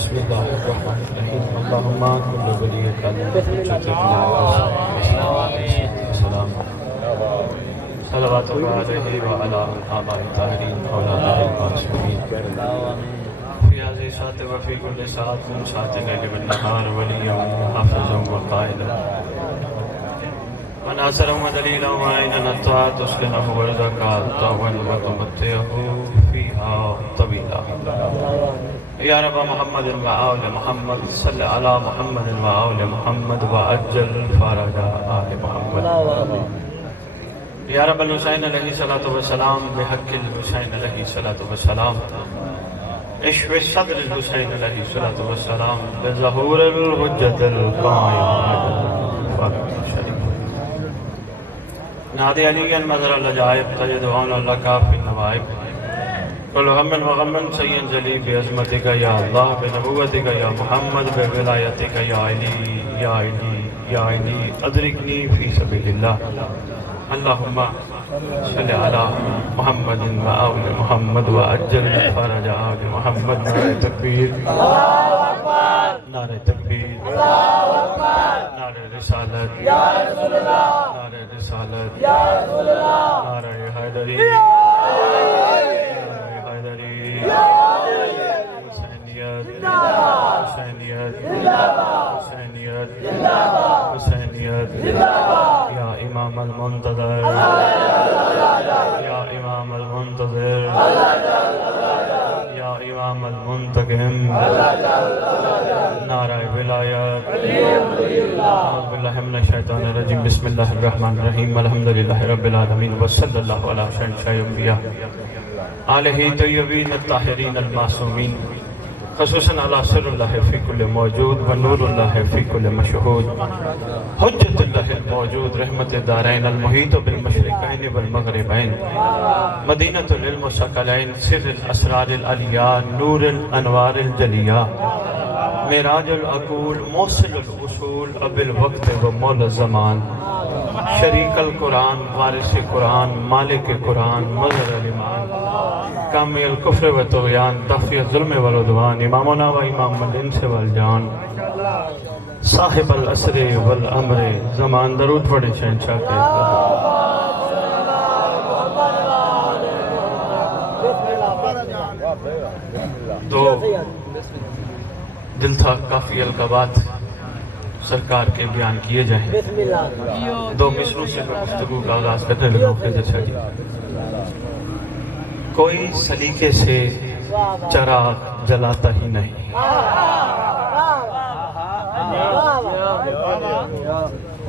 بسم اللہ الرحمن الرحیم اللہم کل ولیک السلام صلوات اللہ علیہ وعلا آباء طاہرین اولادہ المعصومین فی هذه الساعة وفی کل ساعة من ساعة الليل والنهار ولیا حافظا وقائدا وناصرا ودلیلا وعینا الطاعة تسکنه ورزقا وتمتعه فيها طويلا یا رب محمد وآل محمد صلی علی محمد وآل محمد وعجل فرج آل محمد یا رب الحسین علیہ السلام بحق الحسین علیہ السلام اشف صدر الحسین علیہ السلام بظہور الحجت القائم فاطمہ شریف نادی علی المظہر العجائب تجدعون لکا فی النوائب کل غم وغم سین جلی بعظمتک یا اللہ بنبوتک یا محمد بولایتک یا علی یا علی یا علی ادرکنی فی سبیل اللہ اللہم صلی علی محمد وآل محمد وعجل فرج آل محمد نعرہ تکبیر نعرہ تکبیر نعرہ رسالت نعرہ رسالت نعرہ حیدری حسینیت حسینیت حسینیت حسینیت یا امام المنتظر یا امام المنتظر یا امام المنتقم نعرہ ولایت اعوذ باللہ من الشیطان الرجیم بسم اللہ الرحمن الرحیم الحمدللہ رب العالمین وصلی اللہ علی شہنشاہ انبیاء آلہ طیبین الطاہرین المعصومین خصوصاً علی سر اللہ فی کل موجود و نور اللہ فی کل مشہود حجت اللہ الموجود رحمت دارین المحیط بالمشرقین والمغربین مدینۃ العلم والثقلین سر الاسرار العلیاء نور الانوار الجلیاء معراج العقول موصل الاصول اب الوقت و مول الزمان شریک القرآن وارث قرآن مالک قرآن مظہر الایمان کامی الکفر و طغیان دفع ظلم والعدوان امامنا و امام الانس والجان صاحب الاسر والامر زمان درود پڑھیں شہنشاہ کے دو دل تھا کافی القابات سرکار کے بیان کیے جائیں دو مصروں سے گفتگو کا آغاز کرنے لگا خضر شاہ جی کوئی سلیقے سے چراغ جلاتا ہی نہیں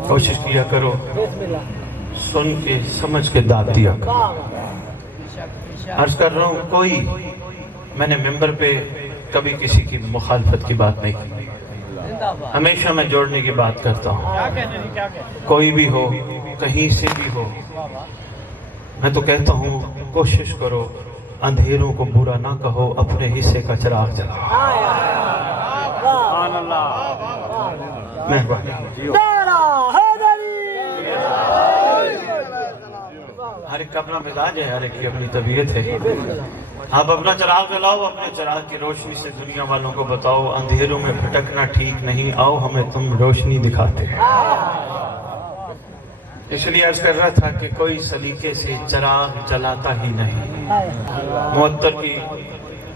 کوشش کیا کرو سن کے سمجھ کے داد دیا کرو عرض کر رہا ہوں کوئی میں نے ممبر پہ کبھی کسی کی مخالفت کی بات نہیں کی ہمیشہ میں جوڑنے کی بات کرتا ہوں کوئی بھی ہو کہیں سے بھی ہو میں تو کہتا ہوں کوشش کرو اندھیروں کو برا نہ کہو اپنے حصے کا چراغ جلاؤ مہربانی ہر ایک کا اپنا مزاج ہے ہر ایک کی اپنی طبیعت ہے آپ اپنا چراغ جلاؤ اپنے چراغ کی روشنی سے دنیا والوں کو بتاؤ اندھیروں میں بھٹکنا ٹھیک نہیں آؤ ہمیں تم روشنی دکھاتے ہیں اس لیے عرض کر رہا تھا کہ کوئی سلیقے سے چراغ جلاتا ہی نہیں معطر کی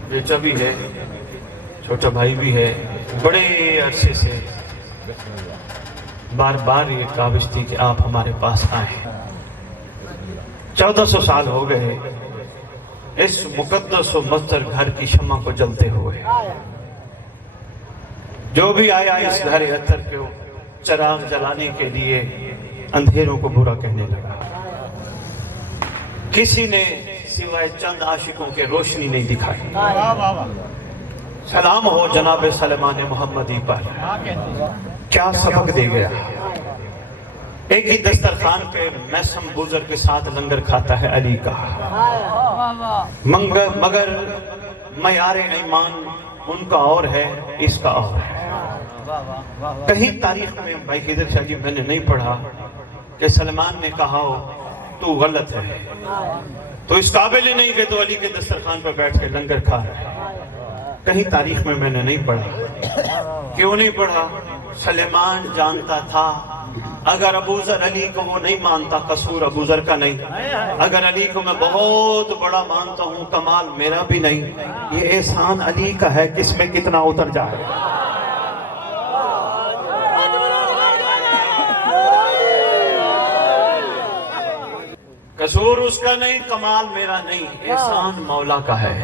بیٹا بھی ہے چھوٹا بھائی بھی ہے بڑے عرصے سے بار بار یہ کاوش تھی کہ آپ ہمارے پاس آئیں 1400 سال ہو گئے اس مقدس و مظہر گھر کی شمع کو جلتے ہوئے جو بھی آیا اس گھر عطر کو چراغ جلانے کے لیے اندھیروں کو برا کہنے لگا کسی نے سوائے چند عاشقوں کے روشنی نہیں دکھائی سلام ہو جناب سلیمان محمدی پر کیا سبق دے گیا ایک ہی دسترخوان پہ میسم بوزر کے ساتھ لنگر کھاتا ہے علی کا مگر معیار ایمان ان کا اور ہے اس کا اور ہے کہیں تاریخ میں بھائی خضر شاہ جی میں نے نہیں پڑھا کہ سلمان نے کہا ہو تو غلط ہے تو اس قابل ہی نہیں کہ تو علی کے دسترخوان پر بیٹھ کے لنگر کھا رہا ہے کہیں تاریخ میں نے نہیں پڑھا. کیوں نہیں پڑھا؟ سلیمان جانتا تھا اگر ابوذر علی کو وہ نہیں مانتا قصور ابوذر کا نہیں، اگر علی کو میں بہت بڑا مانتا ہوں کمال میرا بھی نہیں، یہ احسان علی کا ہے، کس میں کتنا اتر جائے. قصور اس کا نہیں، کمال میرا نہیں، احسان مولا کا ہے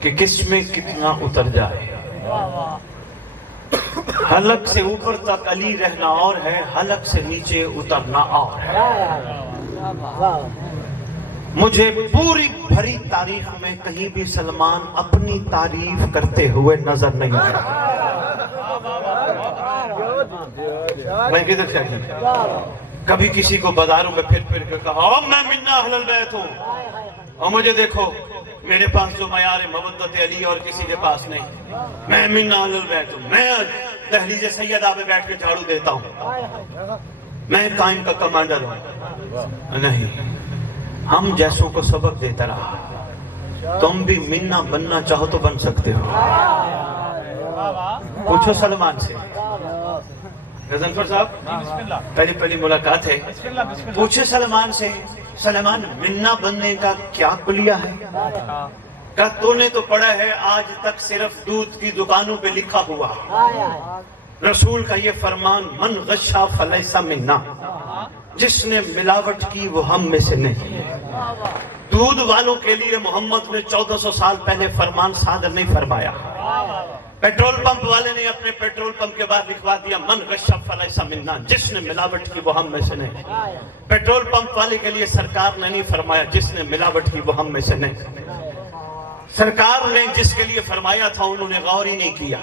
کہ کس میں کتنا اتر جائے. حلق سے اوپر تک علی رہنا اور ہے، حلق سے نیچے اترنا اور ہے. مجھے پوری بھری تاریخ میں کہیں بھی سلمان اپنی تعریف کرتے ہوئے نظر نہیں آیا. میں کدھر چاہیے؟ کبھی کسی کو بازاروں میں پھر کے کہا میں منا اہل البیت ہوں، اور مجھے دیکھو میرے پاس جو معیار مودت علی اور کسی کے پاس نہیں، میں منا اہل البیت ہوں، میں دہلیز سیدہ پہ بیٹھ کے جھاڑو دیتا ہوں، میں قائم کا کمانڈر ہوں. نہیں، ہم جیسوں کو سبق دیتا رہا. تم بھی منا بننا چاہو تو بن سکتے ہو. پوچھو سلمان سے. غضنفر صاحب پہلی ملاقات ہے، پوچھے سلمان سے، سلمان منا بننے کا کیا کلیہ ہے؟ کہ تو نے تو پڑھا ہے آج تک صرف دودھ کی دکانوں پہ لکھا ہوا رسول کا یہ فرمان، من غشا فلیسا منا، جس نے ملاوٹ کی وہ ہم میں سے نہیں. دودھ والوں کے لیے محمد نے 1400 سال پہلے فرمان صادر نہیں فرمایا. پیٹرول پمپ والے نے اپنے پیٹرول پمپ کے بعد لکھوا دیا من غشا فلیسا منا، جس نے ملاوٹ کی وہ ہم میں سے نہیں. پیٹرول پمپ والے کے لیے سرکار نے نہیں فرمایا جس نے ملاوٹ کی وہ ہم میں سے نہیں. سرکار نے جس کے لیے فرمایا تھا انہوں نے غور ہی نہیں کیا.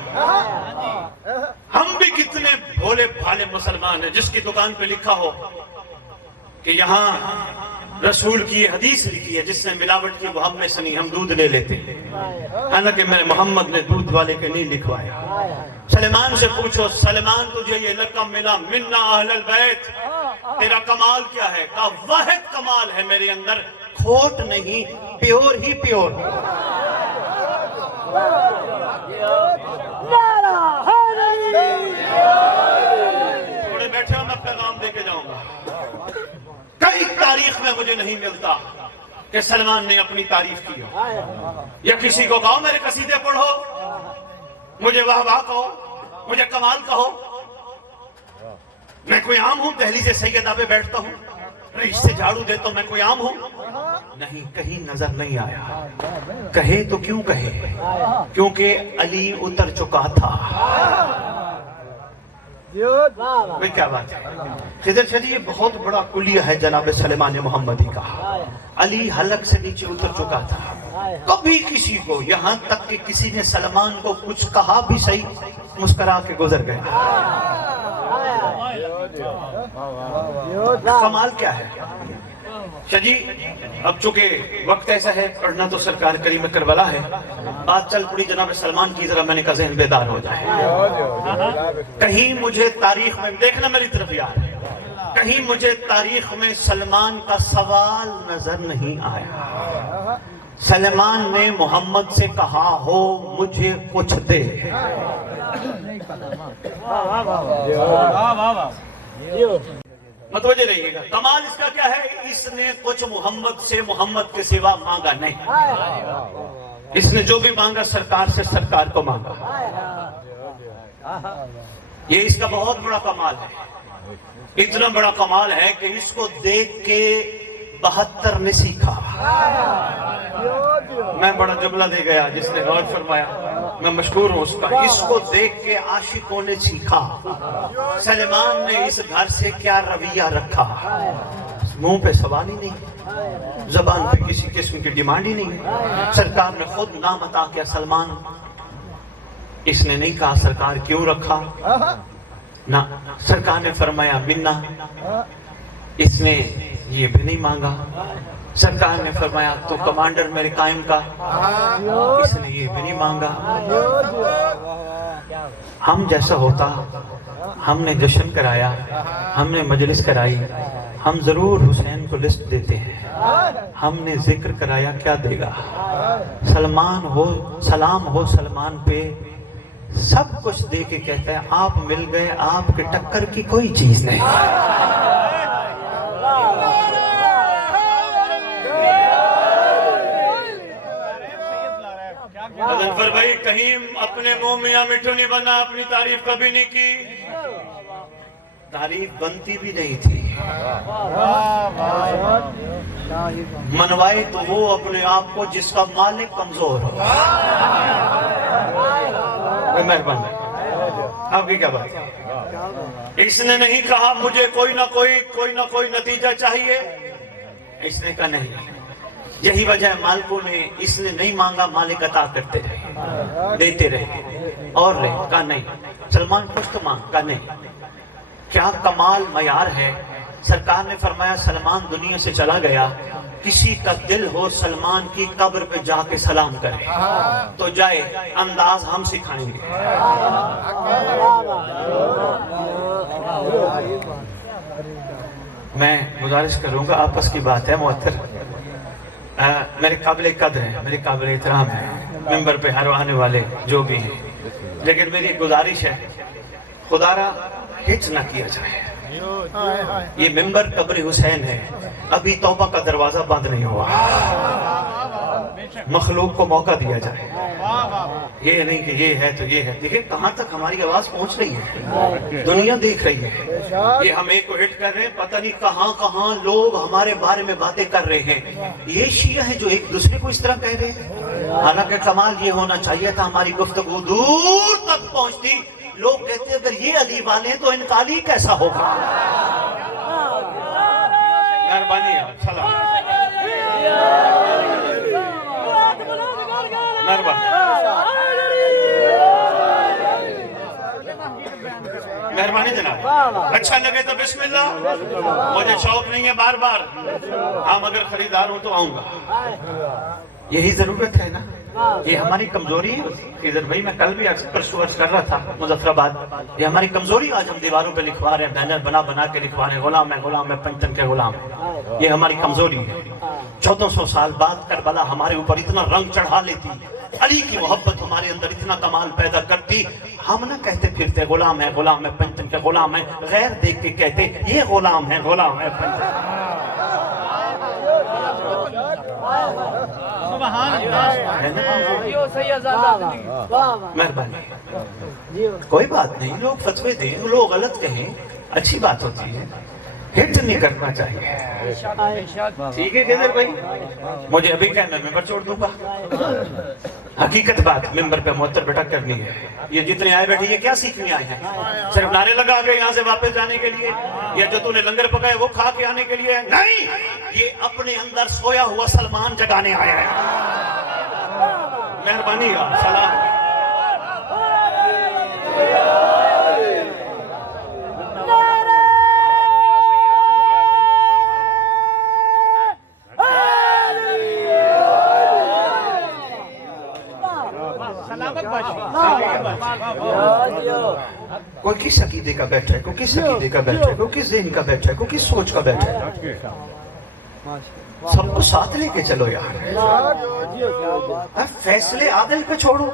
ہم بھی کتنے بھولے بھالے مسلمان ہیں جس کی دکان پہ لکھا ہو کہ یہاں رسول کی یہ حدیث لکھی ہے جس نے ملاوٹ کی وہ ہم میں سے نہیں، ہم دودھ لے لیتے ہیں. حالانکہ میں محمد نے دودھ والے کے نہیں لکھوایا. سلیمان سے پوچھو سلیمان تجھے یہ لقب ملا منا اہل البیت، تیرا کمال کیا ہے؟ کہا واحد کمال ہے میرے اندر، کھوٹ نہیں، پیور ہی پیور. تھوڑے بیٹھے ہو میں پیغام دے کے جاؤں گا. کئی تاریخ میں مجھے نہیں ملتا کہ سلمان نے اپنی تعریف کی ہو، یا کسی کو کہو میرے قصیدے پڑھو، مجھے واہ واہ کہو، مجھے کمال کہو. میں کوئی عام ہوں؟ دہلیز سیدہ پہ بیٹھتا ہوں، رئیس سے جھاڑو دیتا ہوں، میں کوئی عام ہوں؟ نہیں، کہیں نظر نہیں آیا. کہے تو کیوں کہے؟ کیونکہ علی اتر چکا تھا. کیا بات ہے؟ خضر شاہ یہ بہت بڑا کلیہ ہے جناب سلیمان محمدی کا. علی حلق سے نیچے اتر چکا تھا. کبھی کسی کو، یہاں تک کہ کسی نے سلمان کو کچھ کہا بھی صحیح، مسکرا کے گزر گئے. کمال کیا ہے؟ شاہ جی اب چونکہ وقت ایسا ہے، پڑھنا تو سرکار کریم کربلا ہے، بات چل پڑی جناب سلمان کی، ذرا میں نے کہا ذہن بیدار ہو جائے. کہیں مجھے تاریخ میں، دیکھنا میری طرف یار، کہیں مجھے تاریخ میں سلمان کا سوال نظر نہیں آیا. سلمان نے محمد سے کہا ہو مجھے کچھ دے. متوجہ رہیے گا. کمال اس کا کیا ہے؟ اس نے کچھ محمد سے، محمد کے سوا مانگا نہیں. اس نے جو بھی مانگا سرکار سے، سرکار کو مانگا. یہ اس کا بہت بڑا کمال ہے. اتنا بڑا کمال ہے کہ اس کو دیکھ کے 72 نے سیکھا. میں بڑا جملہ دے گیا جس نے غور فرمایا، میں مشکور ہوں اس کا. اس کو دیکھ کے عاشقوں نے سیکھا سلمان نے اس گھر سے کیا رویہ رکھا. منہ پہ سوال ہی نہیں، زبان پہ کسی قسم کی ڈیمانڈ ہی نہیں. سرکار نے خود نام عطا کیا سلمان. اس نے نہیں کہا سرکار کیوں رکھا، نہ سرکار نے فرمایا منا. اس نے یہ بھی نہیں مانگا. سرکار نے فرمایا تو کمانڈر میرے قائم کا، اس نے یہ بھی نہیں مانگا. ہم جیسا ہوتا، ہم نے جشن کرایا، ہم نے مجلس کرائی، ہم ضرور حسین کو لسٹ دیتے ہیں، ہم نے ذکر کرایا کیا دے گا؟ سلمان ہو، سلام ہو سلمان پہ، سب کچھ دے کے کہتا ہے آپ مل گئے، آپ کے ٹکر کی کوئی چیز نہیں۔ غضنفر بھائی کہیں اپنے منہ میاں مٹھو نہیں بنا، اپنی تعریف کبھی نہیں کی، تعریف بنتی بھی نہیں تھی۔ منوائے تو وہ اپنے آپ کو جس کا مالک کمزور ہو۔ مہربان آپ کی کیا بات ہے؟ اس نے نہیں کہا مجھے کوئی نہ کوئی نتیجہ چاہیے، اس نے کہا نہیں۔ یہی وجہ ہے مالکوں نے، اس نے نہیں مانگا، مالک عطا کرتے رہے، دیتے رہے اور رہے۔ کہا نہیں سلمان کچھ تو مانگ، کہا نہیں۔ کیا کمال معیار ہے، سرکار نے فرمایا سلمان دنیا سے چلا گیا، کسی کا دل ہو سلمان کی قبر پہ جا کے سلام کرے تو جائے، انداز ہم سکھائیں گے۔ میں گزارش کروں گا، آپس کی بات ہے معطر، میرے قابل قدر ہیں، میرے قابل احترام ہیں، ممبر پہ ہر آنے والے جو بھی ہیں، لیکن میری گزارش ہے خدا را ہچ نہ کیا جائے۔ یہ ممبر قبر حسین ہے، ابھی توبہ کا دروازہ بند نہیں ہوا، مخلوق کو موقع دیا جائے۔ یہ نہیں کہ یہ ہے تو یہ ہے، دیکھیں کہاں تک ہماری آواز پہنچ رہی ہے، دنیا دیکھ رہی ہے۔ یہ ہم ایک کو ہٹ کر رہے ہیں، پتہ نہیں کہاں کہاں لوگ ہمارے بارے میں باتیں کر رہے ہیں۔ یہ شیعہ ہیں جو ایک دوسرے کو اس طرح کہہ رہے ہیں، حالانکہ کمال یہ ہونا چاہیے تھا ہماری گفتگو دور تک پہنچتی۔ لوگ کہتے ہیں اگر یہ علی والے ہیں تو ان کا علی کیسا ہوگا؟ مہربانی آپ سلام، مہربانی جناب، اچھا لگے تو بسم اللہ، مجھے شوق نہیں ہے بار بار، ہاں مگر خریدار ہوں تو آؤں گا۔ یہی ضرورت ہے نا، یہ ہماری کمزوری ہے۔ ادھر بھائی میں کل بھی پرسوں عرض کر رہا تھا مظفر آباد، یہ ہماری کمزوری، آج ہم دیواروں پہ لکھوا رہے ہیں، بینر بنا کے لکھوا رہے ہیں غلام ہے پنجتن کے غلام، یہ ہماری کمزوری ہے۔ 1400 سال بعد کربلا ہمارے اوپر اتنا رنگ چڑھا لیتی، علی کی محبت ہمارے اندر اتنا کمال پیدا کرتی، ہم نہ کہتے پھرتے غلام ہے پنجتن کے غلام ہے، غیر دیکھ کے کہتے یہ غلام ہے پنجتن۔ مہربانی، کوئی بات نہیں، لوگ فتوے دیں، لوگ غلط کہیں، اچھی بات ہوتی ہے، ہٹ نہیں کرنا چاہیے۔ ٹھیک ہے کیدر بھائی، مجھے ابھی کہنا میں ممبر چھوڑ دوں گا، حقیقت بات ممبر پہ معطر بیٹھا کرنی ہے۔ یہ جتنے آئے بیٹھے یہ کیا سیکھنے آئے ہیں؟ صرف نعرے لگا گئے یہاں سے واپس جانے کے لیے، یا جو تو نے لنگر پکائے وہ کھا کے آنے کے لیے؟ نہیں، یہ اپنے اندر سویا ہوا سلمان جگانے آیا ہے۔ مہربانی سلام۔ کوئی کس عقیدے کا بیٹھا ہے، کوئی کس عقیدے کا بیٹھا ہے، کوئی کس ذہن کا بیٹھا ہے، کوئی کس سوچ کا بیٹھا ہے، سب کو ساتھ لے کے چلو یار، فیصلے عادل پہ چھوڑو۔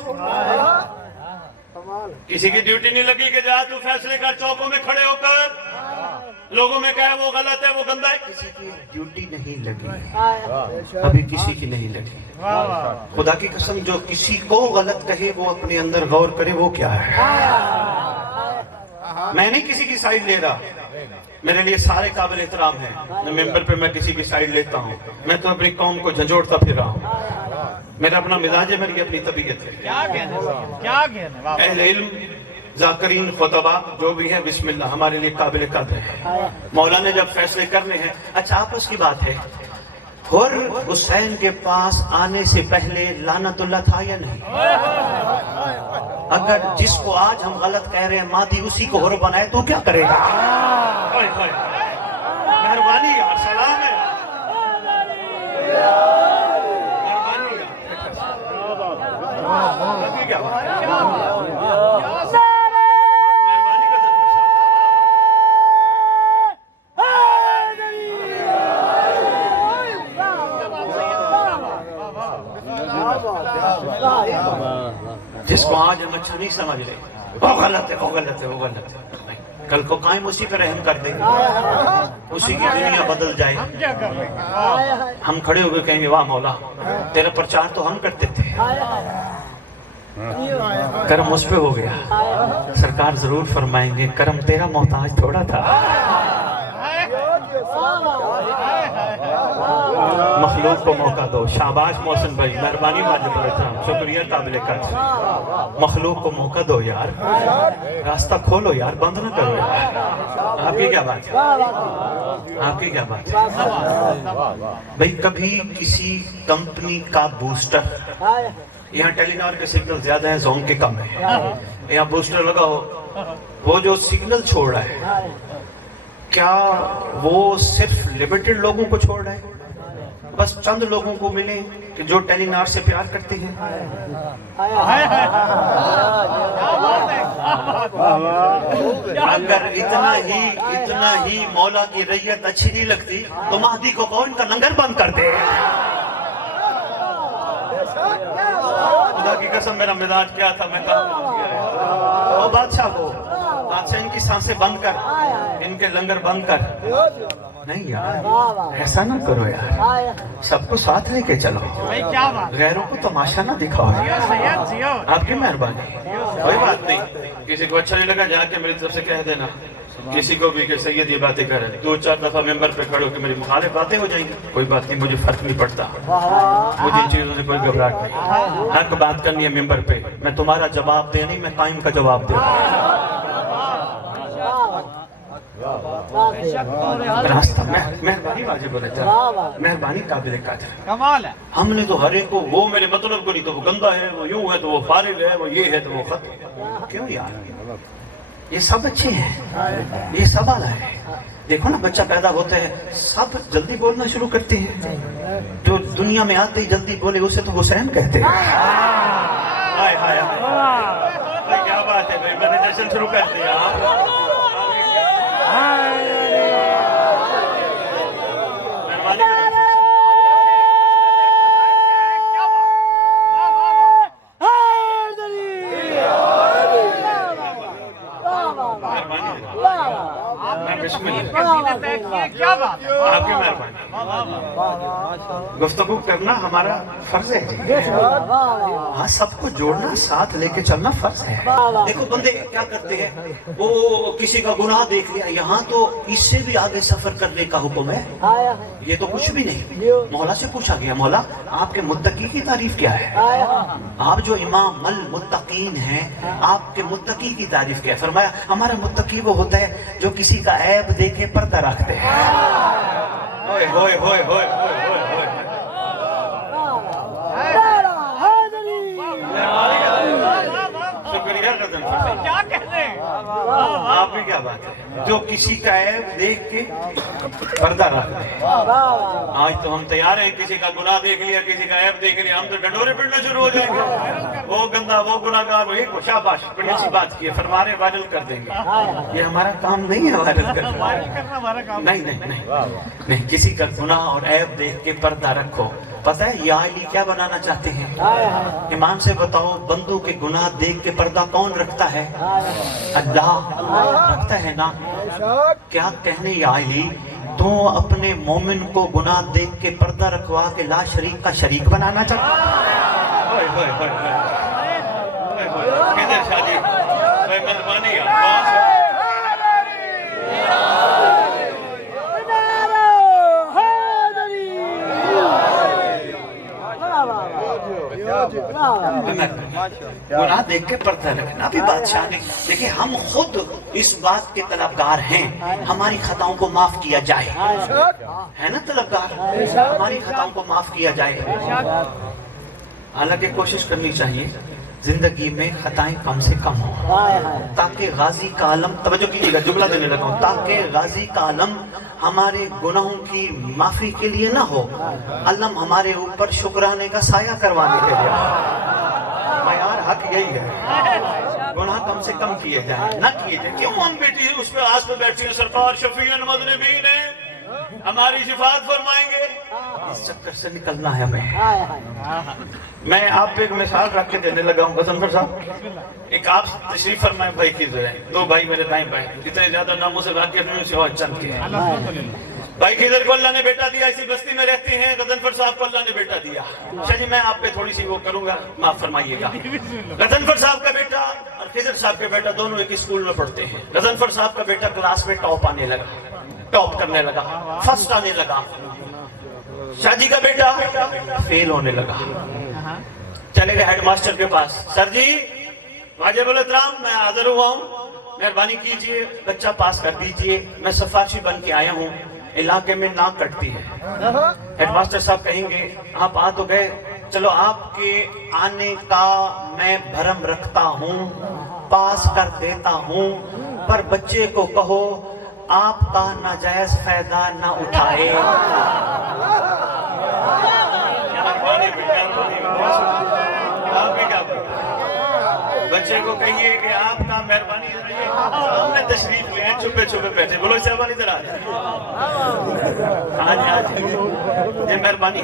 کسی کی ڈیوٹی نہیں لگی کہ جا تو فیصلے کر، چوکوں میں کھڑے ہو کر لوگوں میں کہے وہ غلط ہے وہ گندہ ہے۔ کسی کی ڈیوٹی نہیں لگی، ابھی کسی کی نہیں لگی۔ خدا کی قسم جو کسی کو غلط کہے وہ اپنے اندر غور کرے وہ کیا ہے۔ میں نہیں کسی کی سائیڈ لے رہا، میرے لیے سارے قابل احترام ہیں، ممبر پہ میں کسی کی سائیڈ لیتا ہوں، میں تو اپنی قوم کو جھنجھوڑتا پھر رہا ہوں، میرا اپنا مزاج ہے، میری اپنی طبیعت ہے۔ اہل علم، ذاکرین، خطبہ جو بھی ہے بسم اللہ، ہمارے لیے قابل قدر ہے۔ مولا نے جب فیصلے کرنے ہیں، اچھا آپس کی بات ہے، حر حسین کے پاس آنے سے پہلے لعنت اللہ تھا یا نہیں؟ اگر جس کو آج ہم غلط کہہ رہے ہیں مادی اسی کو حر بنائے تو کیا کرے گا؟ مہربانی یار سلام ہے، اچھا نہیں سمجھ رہے، وہ غلط ہے، وہ غلط ہے، وہ غلط ہے، نہیں، کل کو قائم اسی پہ رحم کر دیں گے، اسی کی دنیا بدل جائے، ہم کھڑے ہو گئے کہیں گے واہ مولا تیرا پرچار تو ہم کرتے تھے، کرم اس پہ ہو گیا۔ سرکار ضرور فرمائیں گے کرم تیرا محتاج تھوڑا تھا، مخلوق کو موقع دو۔ شاباش محسن بھائی، مہربانی واجب الرحمن، شکریہ قابل قدر۔ مخلوق کو موقع دو یار، راستہ کھولو یار، بند نہ کرو یار۔ آپ کی کیا بات ہے؟ آپ کی کیا بات ہے؟ بھئی کبھی کسی کمپنی کا بوسٹر، یہاں ٹیلی نار کے سگنل زیادہ ہیں، زون کے کم ہیں، یہاں بوسٹر لگاؤ، وہ جو سگنل چھوڑ رہا ہے کیا وہ صرف لمیٹڈ لوگوں کو چھوڑ رہا ہے؟ بس چند لوگوں کو ملے کہ جو ٹیلی نار سے پیار کرتے ہیں؟ اگر اتنا ہی مولا کی ریت اچھی نہیں لگتی تو مہدی کو کون کا لنگر بند کر دے؟ خدا کی قسم میرا مزاج کیا تھا، میں کہا وہ بادشاہ کو، بادشاہ ان کی سانسیں بند کر، ان کے لنگر بند کر۔ نہیں یار ایسا نہ کرو یار، سب کو ساتھ لے کے چلو، غیروں کو تماشا نہ دکھاؤ۔ آپ کی مہربانی، کوئی بات نہیں، کسی کو اچھا نہیں لگا جا کے میری طرف سے کہہ دینا، کسی کو بھی کہ سید یہ باتیں کر رہے، 2-4 دفعہ ممبر پہ کھڑو کہ میری مخالف باتیں ہو جائیں گی، کوئی بات نہیں، مجھے فرق نہیں پڑتا، مجھے ان چیزوں سے کوئی گھبراہٹ نہیں، حق بات کرنی ہے ممبر پہ، میں تمہارا جواب دے نہیں، میں قائم کا جواب دے راستہ مہربانی واجب الرحمن، مہربانی قابل قدر۔ ہم نے تو ہر ایک کو وہ میرے مطلب کو نہیں، تو وہ گندا ہے، وہ یوں ہے، تو وہ فارغ ہے، وہ یہ ہے، تو وہ ختم، کیوں یار؟ یہ سب اچھے ہیں، یہ سب اعلیٰ ہے۔ دیکھو نا بچہ پیدا ہوتا ہے سب جلدی بولنا شروع کرتے ہیں، جو دنیا میں آتے ہی جلدی بولے اسے تو حسین کہتے ہیں۔ ہائے ہائے ہائے، کیا بات ہے بھائی، میں نے جشن شروع کر دیا۔ آپ کی مہربانی، گفتگو کرنا ہمارا فرض ہے جی، ہاں سب کو جوڑنا، ساتھ لے کے چلنا فرض ہے۔ دیکھو بندے کیا کرتے ہیں، وہ کسی کا گناہ دیکھ لیا، یہاں تو اس سے بھی آگے سفر کرنے کا حکم ہے، یہ تو کچھ بھی نہیں۔ مولا سے پوچھا گیا مولا آپ کے متقی کی تعریف کیا ہے؟ آپ جو امام المتقین ہیں آپ کے متقی کی تعریف کیا ہے؟ فرمایا ہمارا متقی وہ ہوتا ہے جو کسی کا عیب دیکھے پردہ رکھتے ہیں۔ ہوئے ہوئے ہوئے ہوئے ہوئے، شکریہ رضا کیا کہتے ہیں آپ کی کیا بات ہے، جو کسی کا عیب دیکھ کے پردہ رکھتے ہیں۔ آج تو ہم تیار ہیں، کسی کا گناہ دیکھ لیا، کسی کا عیب دیکھ لیا، ہم تو ڈنڈورے پڑنا شروع ہو جائیں گے، وہ گندا، وہ گناہگار، وہی کو شاباش، بڑی اچھی بات کی ہے، فرمانے وائرل کر دیں گے۔ یہ ہمارا کام نہیں ہے وائرل کرنا، نہیں، کسی کا گناہ اور عیب دیکھ کے پردہ رکھو۔ پتہ ہے یا علی کیا بنانا چاہتے ہیں؟ ایمان سے بتاؤ بندوں کے گناہ دیکھ کے پردہ کون رکھتا ہے؟ اللہ رکھتا ہے نا۔ کیا کہنے یا علی تو اپنے مومن کو گناہ دیکھ کے پردہ رکھوا کے لا شریک کا شریک بنانا چاہتا ہے؟ کدھر شادی مہربانی گناہ دیکھ کے پردہ رکھنا بھی بادشاہ نے۔ دیکھیں ہم خود اس بات کے طلبگار ہیں ہماری خطاؤں کو معاف کیا جائے، ہے نا طلبگار، ہماری خطاؤں کو معاف کیا جائے۔ حالانکہ کوشش کرنی چاہیے زندگی میں خطائیں کم سے کم ہوں، تاکہ غازی کا علم، توجہ کیجیے گا جملہ دینے لگا ہوں، تاکہ غازی کا علم ہمارے گناہوں کی معافی کے لیے نہ ہو، علم ہمارے اوپر شکرانے کا سایہ کروانے کے لیے۔ معیار حق یہی ہے، گناہ کم سے کم کیے جائیں، نہ کیے جائیں۔ کیوں ہم بیٹی اس پہ آس پہ بیٹھی ہیں، سرکار شفیع المذنبین ہے، ہماری شفاعت فرمائیں گے. اس چکر سے نکلنا ہے ہمیں. میں آپ پہ ایک مثال رکھ کے دینے لگا ہوں غضنفر صاحب. ایک آپ تشریف فرمائے بھائی خضر ہیں, دو بھائی میرے دائیں بائیں, اتنے زیادہ ناموں سے واقف نہیں سے اور چند کے ہیں. بھائی خضر کو اللہ نے بیٹا دیا, اسی بستی میں رہتے ہیں. غضنفر صاحب کو اللہ نے بیٹا دیا. شاہ جی میں آپ پہ تھوڑی سی وہ کروں گا, معاف فرمائیے گا. غضنفر صاحب کا بیٹا اور خضر صاحب کے بیٹا دونوں ایک اسکول میں پڑھتے ہیں. غضنفر صاحب کا بیٹا کلاس میں ٹاپ آنے لگا, ٹاپ کرنے لگا, فرسٹ آنے لگا. شاہ جی کا بیٹا فیل ہونے لگا. چلے گئے ہیڈ ماسٹر کے پاس, سر جی واجب الاحترام میں حاضر ہوا ہوں, مہربانی کیجئے بچہ پاس کر دیجئے, میں سفارشی بن کے آیا ہوں, علاقے میں ناک کٹتی ہے. ہیڈ ماسٹر صاحب کہیں گے آپ آ تو گئے, چلو آپ کے آنے کا میں بھرم رکھتا ہوں, پاس کر دیتا ہوں, پر بچے کو کہو آپ کا ناجائز فائدہ نہ اٹھائے. بچے کو کہیے کہ آپ کا مہربانی سامنے تشریف لے, چھپے چھپے بیٹھے. بولو صاحب والی طرح ہاں جی, ہاں جی, یہ مہربانی.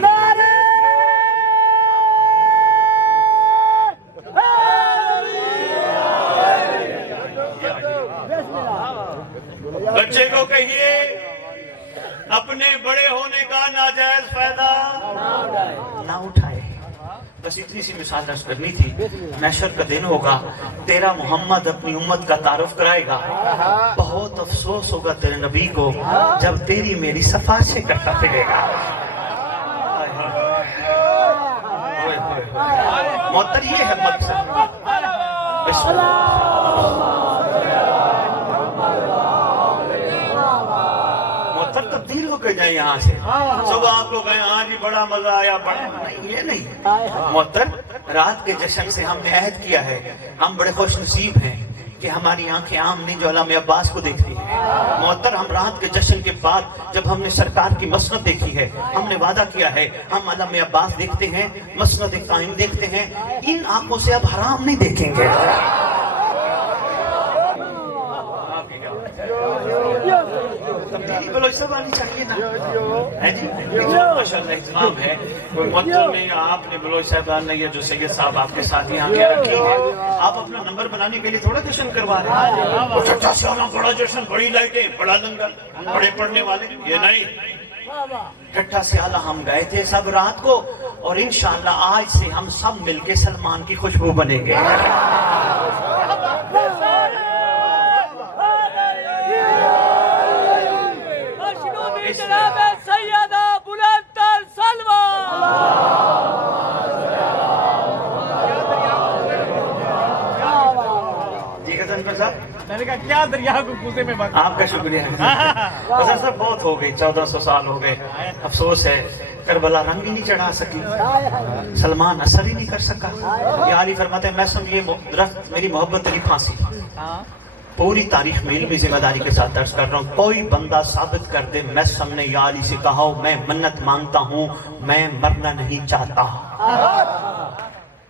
بچے کو کہیے اپنے بڑے ہونے کا ناجائز فائدہ نہ اٹھائے. بس اتنی سی مثال درج کرنی تھی. محشر کا دن ہوگا, تیرا محمد اپنی امت کا تعارف کرائے گا. بہت افسوس ہوگا تیرے نبی کو جب تیری میری سفارشیں کرتا پھرے گا. معطر یہ ہے مقصد. معطر تبدیل ہو کے جائے یہاں سے. صبح آپ کو گئے ہاں جی بڑا مزہ آیا, بڑا نہیں, یہ نہیں. معطر رات کے جشن سے ہم نے عہد کیا ہے, ہم بڑے خوش نصیب ہیں کہ ہماری آنکھیں عام نہیں جو علامہ عباس کو دیکھتی ہیں. معطر ہم رات کے جشن کے بعد جب ہم نے سرکار کی مسند دیکھی ہے, ہم نے وعدہ کیا ہے ہم علامہ عباس دیکھتے ہیں, مسند قائم دیکھتے ہیں, ان آنکھوں سے اب حرام نہیں دیکھیں گے. بلو سب آنی چاہیے نا جی. ماشاءاللہ اہتمام ہے. کوئی معطر میں آپ نے بلوچ صاحبان نے, یہ جو سید صاحب آپ کے ساتھ یہاں کے رکھی ہے, آپ اپنا نمبر بنانے کے لیے تھوڑا جشن کروا رہے ہیں. چھٹا سیانا بڑا جشن, بڑی لائٹیں, بڑا لنگر, بڑے پڑھنے والے, یہ نہیں. چھٹا سیالہ ہم گئے تھے سب رات کو, اور انشاءاللہ آج سے ہم سب مل کے سلمان کی خوشبو بنیں گے. جناب سیدہ بلند تر سلوہ. جی غضنفر صاحب, میں نے کہا کیا دریا کو کوزے میں بند. آپ کا شکریہ. غضنفر صاحب بہت ہو گئی, 1400 سال ہو گئے. افسوس ہے کربلا رنگ ہی نہیں چڑھا سکی, سلمان اثر ہی نہیں کر سکا. یہ علی فرماتے ہیں میں سمجھے درخت میری محبت تیری پھانسی. پوری تاریخ میں علمی ذمہ داری کے ساتھ درج کر رہا ہوں, کوئی بندہ ثابت کر دے میں سب نے یا علی سے کہا ہوں میں منت مانگتا ہوں, میں مرنا نہیں چاہتا.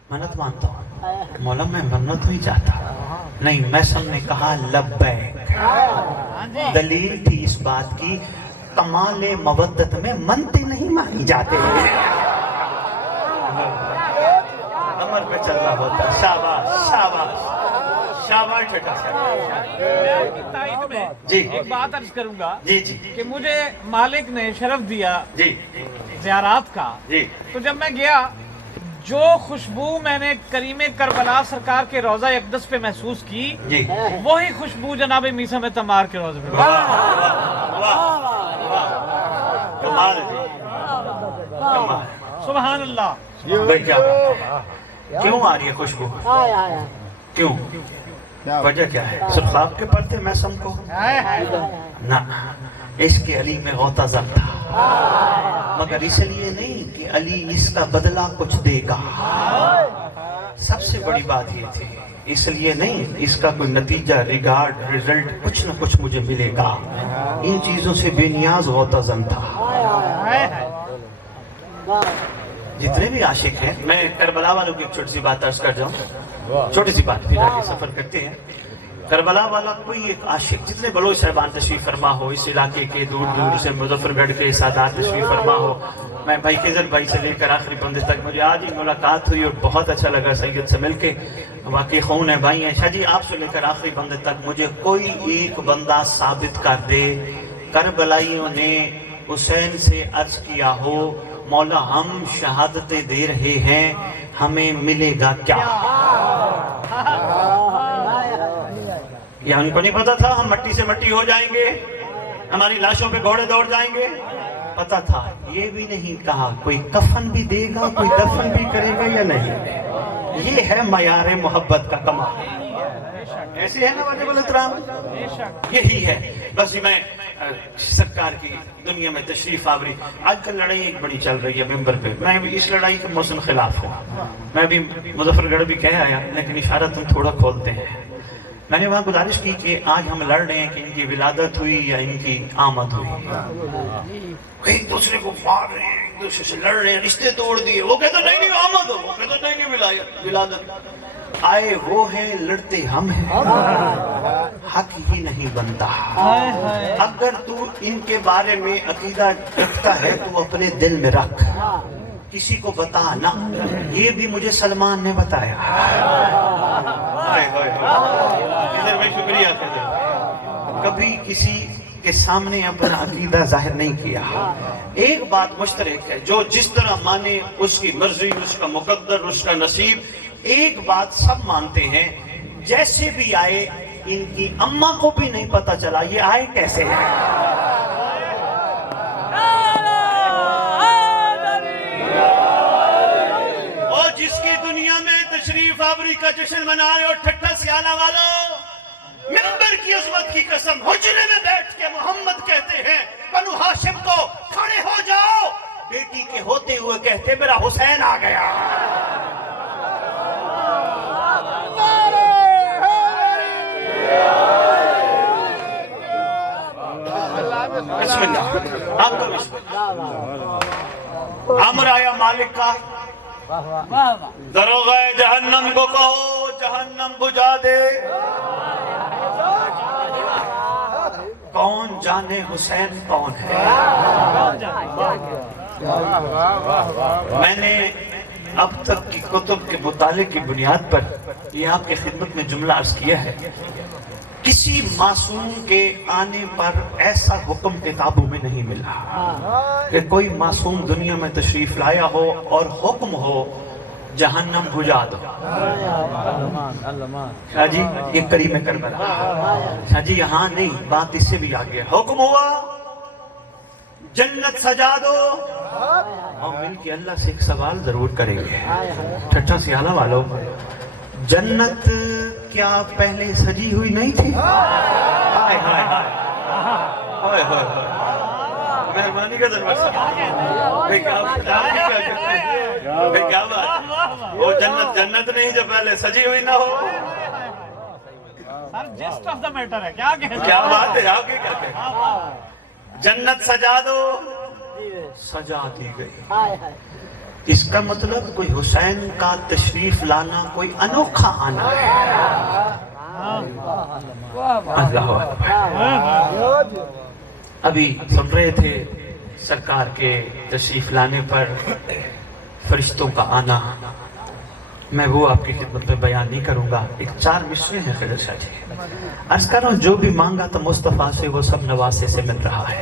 منت مانتا ہوں مولا, میں مرنا تو نہیں چاہتا. نہیں, میں سب نے کہا لبیک. دلیل تھی اس بات کی کمال مودت میں منتے نہیں مانی جاتے. کمر پہ چل رہا ہوتا. شاباش شاباش شاباش. چھٹا تائید میں جی ایک بات عرض کروں گا جی جی کہ مجھے مالک نے شرف دیا جی زیارات کا, جی. تو جب میں گیا جو خوشبو میں نے کریم کربلا سرکار کے روضہ اقدس پہ محسوس کی, جی. وہی خوشبو جناب میسا میں تمار کے روضے پہ. کمال جی, کمال. سبحان اللہ. بھائی کیا کیوں آ رہی ہے خوشبو, کیوں, وجہ کیا ہے؟ صرف آپ کے پڑھتے میں سم کو نہ, عشق علی میں غوطہ زن تھا, مگر اس لیے نہیں کہ علی اس کا بدلہ کچھ دے گا. سب سے بڑی بات یہ تھی, اس لیے نہیں اس کا کوئی نتیجہ, ریگارڈ, ریزلٹ, کچھ نہ کچھ مجھے ملے گا. ان چیزوں سے بے نیاز غوطہ زن تھا. جتنے بھی عاشق ہیں, میں کربلا والوں کی ایک چھوٹی سی بات عرض کر جاؤں, چھوٹی سی بات پھر آگے سفر کرتے ہیں. کربلا والا کوئی ایک عاشق، جتنے بلوچ صاحبان تشریف فرما ہو، اس علاقے کے دور دور سے مظفر گڑھ کے سادات تشریف فرما ہو، میں بھائی خضر بھائی سے لے کر آخری بندے تک مجھے آج ہی ملاقات ہوئی اور بہت اچھا لگا سید سے مل کے، واقعی خون ہے بھائی ہیں۔ شاہ جی آپ سے لے کر آخری بندے تک مجھے کوئی ایک بندہ ثابت کر دے کربلائیوں نے حسین سے عرض کیا ہو مولا ہم شہادتیں دے رہے ہیں ہمیں ملے گا کیا؟ یا ان کو نہیں پتا تھا ہم مٹی سے مٹی ہو جائیں گے، ہماری لاشوں پہ گھوڑے دوڑ جائیں گے؟ پتا تھا۔ یہ بھی نہیں کہا کوئی کفن بھی دے گا، کوئی دفن بھی کرے گا یا نہیں۔ یہ ہے معیار محبت کا کمال۔ ایسے ہے نا واجب الاحترام، یہی ہے۔ بس میں سرکار کی دنیا میں تشریف آوری، آج کل لڑائی ایک بڑی چل رہی ہے ممبر پہ، میں بھی اس لڑائی کے موسم خلاف ہوں۔ میں بھی مظفر گڑھ بھی کہہ آیا، لیکن اشارہ تم تھوڑا کھولتے ہیں۔ میں نے وہاں گزارش کی کہ آج ہم لڑ رہے ہیں کہ ان کی ولادت ہوئی یا ان کی آمد ہوئی، ایک دوسرے کو مار رہے ہیں، ایک دوسرے سے لڑ رہے ہیں، رشتے توڑ دیے۔ وہ کہتا نہیں نہیں آمد ہو، وہ کہتا نہیں نہیں ولادت۔ آئے وہ ہیں لڑتے ہم ہیں، حق ہی نہیں بنتا۔ اگر تو ان کے بارے میں عقیدہ رکھتا ہے تو اپنے دل میں رکھ، کسی کو بتا نہ۔ یہ بھی مجھے سلمان نے بتایا۔ شکریہ، کبھی کسی کے سامنے اپنا عقیدہ ظاہر نہیں کیا۔ ایک بات مشترک ہے، جو جس طرح مانے اس کی مرضی، اس کا مقدر، اس کا نصیب۔ ایک بات سب مانتے ہیں، جیسے بھی آئے ان کی اماں کو بھی نہیں پتا چلا یہ آئے کیسے ہیں۔ اور جس کی دنیا میں تشریف آوری کا جشن منائے اور ٹھٹھا سیالہ والوں، ممبر کی عظمت کی قسم، حجرے میں بیٹھ کے محمد کہتے ہیں بنو ہاشم کو کھڑے ہو جاؤ، بیٹی کے ہوتے ہوئے کہتے میرا حسین آ گیا۔ بسم اللہ، آپ کا بسم اللہ۔ امر آیا مالک کا، دروغہ جہنم کو کہو جہنم بجھا دے۔ کون جانے حسین کون ہے؟ میں نے اب تک کی کتب کے مطالعے کی بنیاد پر یہ آپ کی خدمت میں جملہ عرض کیا ہے، کسی معصوم کے آنے پر ایسا حکم کتابوں میں نہیں ملا کہ کوئی معصوم دنیا میں تشریف لایا ہو اور حکم ہو جہنم بجھا دو۔ شاہ جی یہ کریم کربلا، شاہ جی یہاں نہیں، بات اس سے بھی آگے، حکم ہوا جنت سجا دو۔ اور مل کے اللہ سے ایک سوال ضرور کریں گے، ٹھٹھا سیالہ والوں، جنت کیا پہلے سجی ہوئی نہیں تھی؟ ہائے ہائے ہائے ہائے، مہربانی کا دروازہ کیا بات، وہ جنت نہیں جو پہلے سجی ہوئی نہ ہو؟ سر جسٹ آف دا میٹر ہے، کیا کہتے ہیں؟ کیا بات ہے، آپ کے کہتے ہیں جنت سجا دو، سجا دی گئی۔ اس کا مطلب کوئی حسین کا تشریف لانا کوئی انوکھا آنا ہے۔ اللہ اکبر۔ ابھی سن رہے تھے سرکار کے تشریف لانے پر فرشتوں کا آنا، میں وہ آپ کی خدمت میں بیان نہیں کروں گا، ایک 4 مصرے ہیں خضر شاہ جی۔ عرض کر رہا ہوں جو بھی مانگا تو مصطفیٰ سے وہ سب نواسے سے مل رہا ہے۔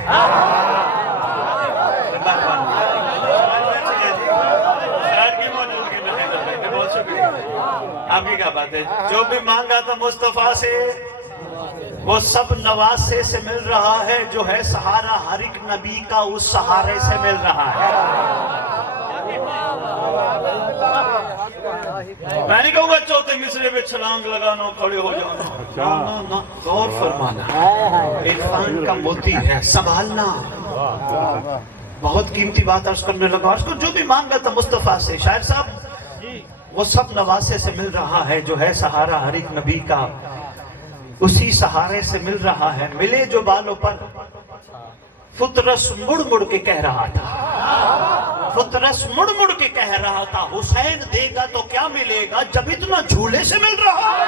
آپ کی کیا بات ہے، جو بھی مانگا تھا مصطفیٰ سے وہ سب نواسے سے مل رہا ہے، جو ہے سہارا ہر ایک نبی کا اس سہارے سے مل رہا ہے۔ میں نہیں کہوں گا چوتھے مصرے پہ چھلانگ لگانا کھڑے ہو جانا، غور فرمانا عرفان کا موتی ہے، سنبھالنا۔ بہت قیمتی بات عرض کرنے لگا، عرض کو جو بھی مانگا تھا مصطفیٰ سے، شاعر صاحب وہ سب نواسے سے مل رہا ہے، جو ہے سہارا ہر ایک نبی کا اسی سہارے سے مل رہا ہے۔ ملے جو بالوں پر فطرس مڑ مڑ کے کہہ رہا تھا، فطرس مڑ مڑ کے کہہ رہا تھا حسین دے گا تو کیا ملے گا جب اتنا جھولے سے مل رہا ہے۔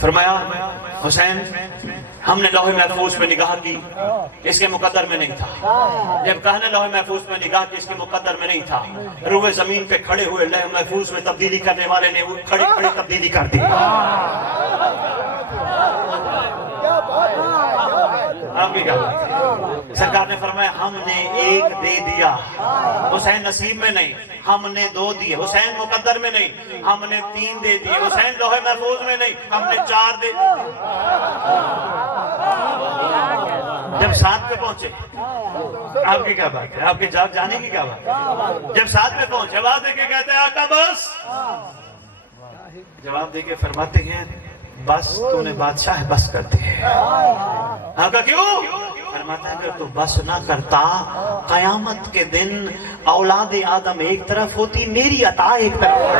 فرمایا حسین ہم نے لوح محفوظ پہ نگاہ کی، اس کے مقدر میں نہیں تھا۔ جب کہا نے لوح محفوظ پہ نگاہ کی، اس کے مقدر میں نہیں تھا، روئے زمین پہ کھڑے ہوئے لوح محفوظ میں تبدیلی کرنے والے نے کھڑی کھڑی تبدیلی کر دی۔ آپ کی کہا سرکار نے فرمایا ہم نے ایک دے دیا، حسین نصیب میں نہیں، ہم نے 2 دیے، حسین مقدر میں نہیں، ہم نے 3 دے دیے، حسین لوح محفوظ میں نہیں، ہم نے 4 دے دیے۔ جب 7 پہ پہنچے، آپ کی کیا بات ہے؟ آپ کے جواب جانے کی کیا بات ہے؟ جب 7 پہ پہنچے آواز دے کے کہتے ہیں آقا بس، جواب دے کے فرماتے ہیں بس تو نے بادشاہ بس کرتے ہیں۔ آقا کیوں؟ فرماتا ہے اگر تو بس نہ کرتا قیامت کے دن اولاد آدم ایک طرف ہوتی، میری عطا ایک طرف ہوتی۔